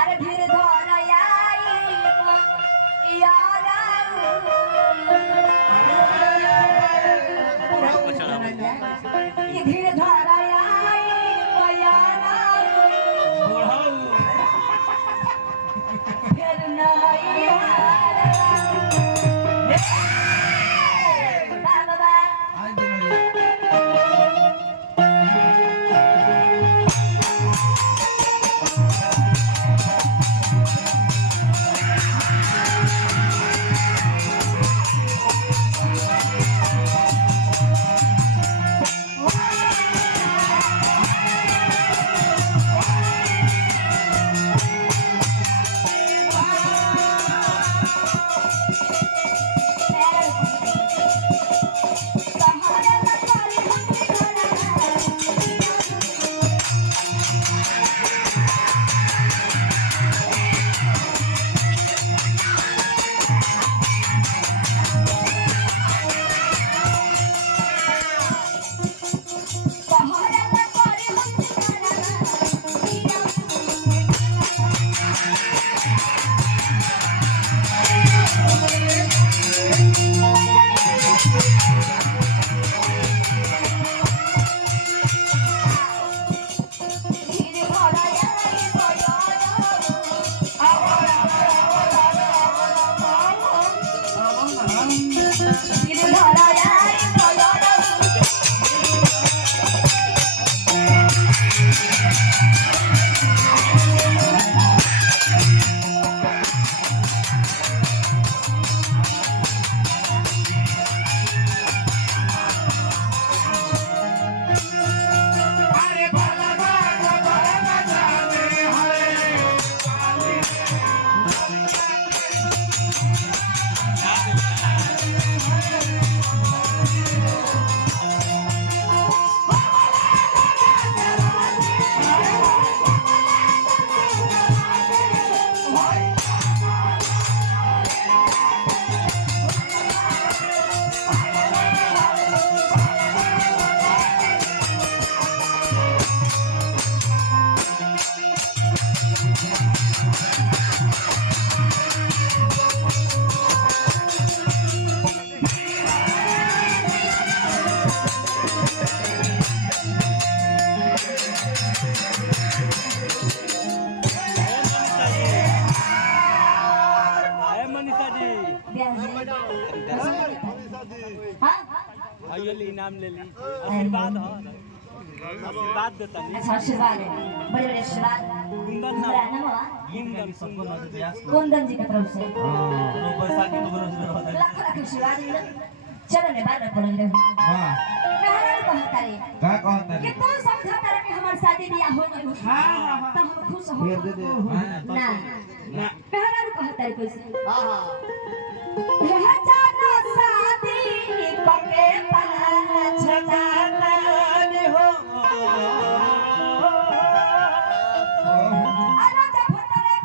अरे धीर धरयाई यारा ये धीर धरयाई यारा फिर नहीं बाबा इनाम ले ली आशीर्वाद हो आशीर्वाद देता नहीं आशीर्वाद है बड़े बड़े आशीर्वाद कुंदन कुंदन जी की तरफ से पैसा की तरफ से लाख लाख आशीर्वाद चलो ने बात पड़ रही वाह कहरा कहता रे का कहता रे कि तू समझता रे कि हमार शादी बियाह हो गई हां तो हम खुश हो दे दे ना ना कहरा कहता रे कैसे हां रह जाना शादी पके पाछताना हो अरे जब भटरे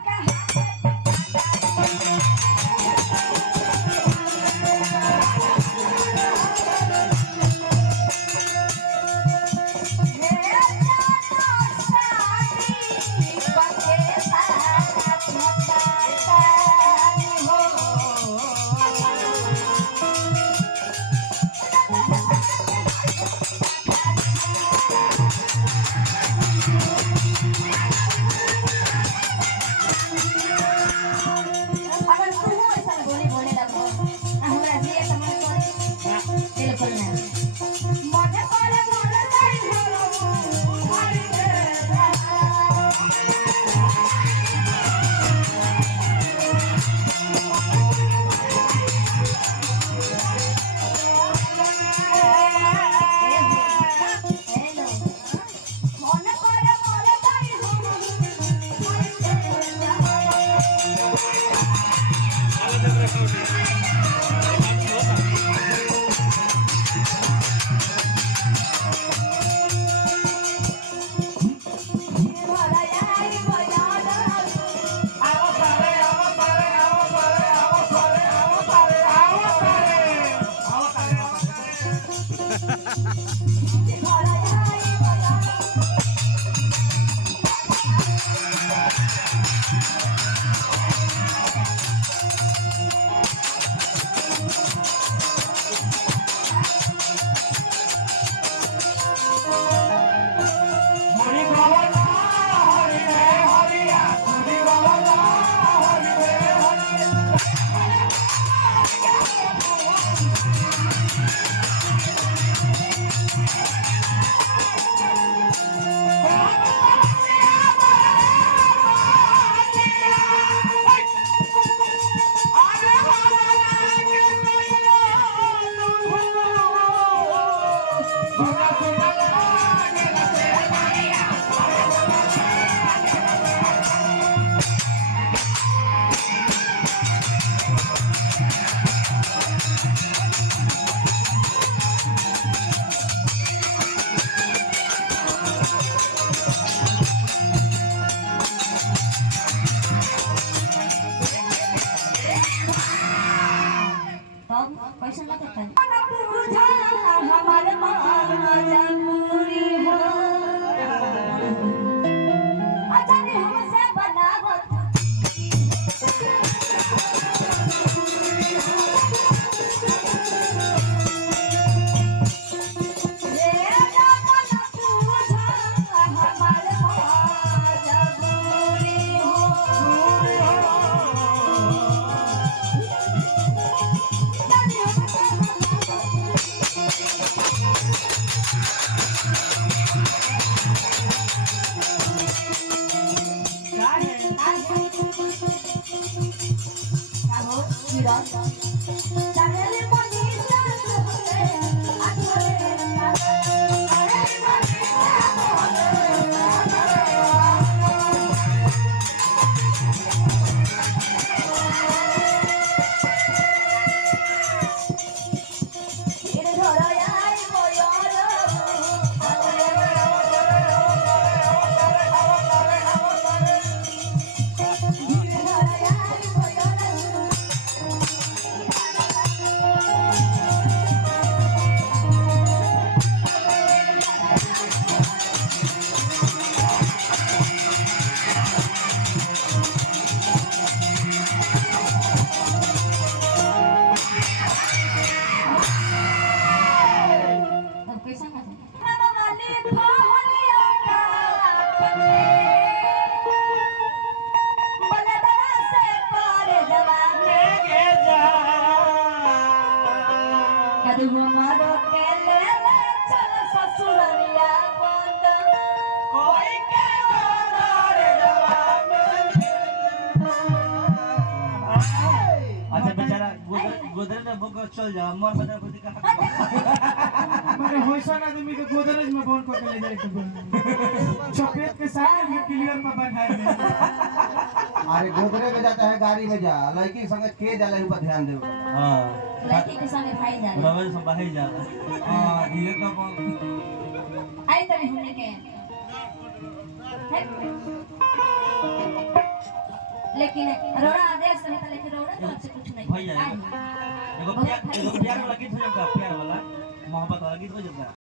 कैसे ना करता है पूजा हमारे मजबूरी हो अच्छा नहीं हमसे बनावत रे दामन पूजा हमारे मजबूरी हो अच्छा बेचारा गोदरे में भूख चल जा मर बता बुद्धि का मेरे होइसन आदमी के गोदरेज में बोन को ले जाए तो चपेट के साथ में क्लियर में बैठाए दे अरे गोदरे में जाता है गाड़ी में जा लड़की संग के जाला ऊपर ध्यान दे हां लड़की के संग भाई जा रहे रवल सब बाहर जा हां ये तो आई तरी होने के लेकिन रोड़ा आदेश नहीं था लेकिन रोड़ा तो आपसे कुछ नहीं भाई जाएगा एगो प्यार वाला गीत हो जाएगा प्यार वाला मोहब्बत वाला गीत हो जाएगा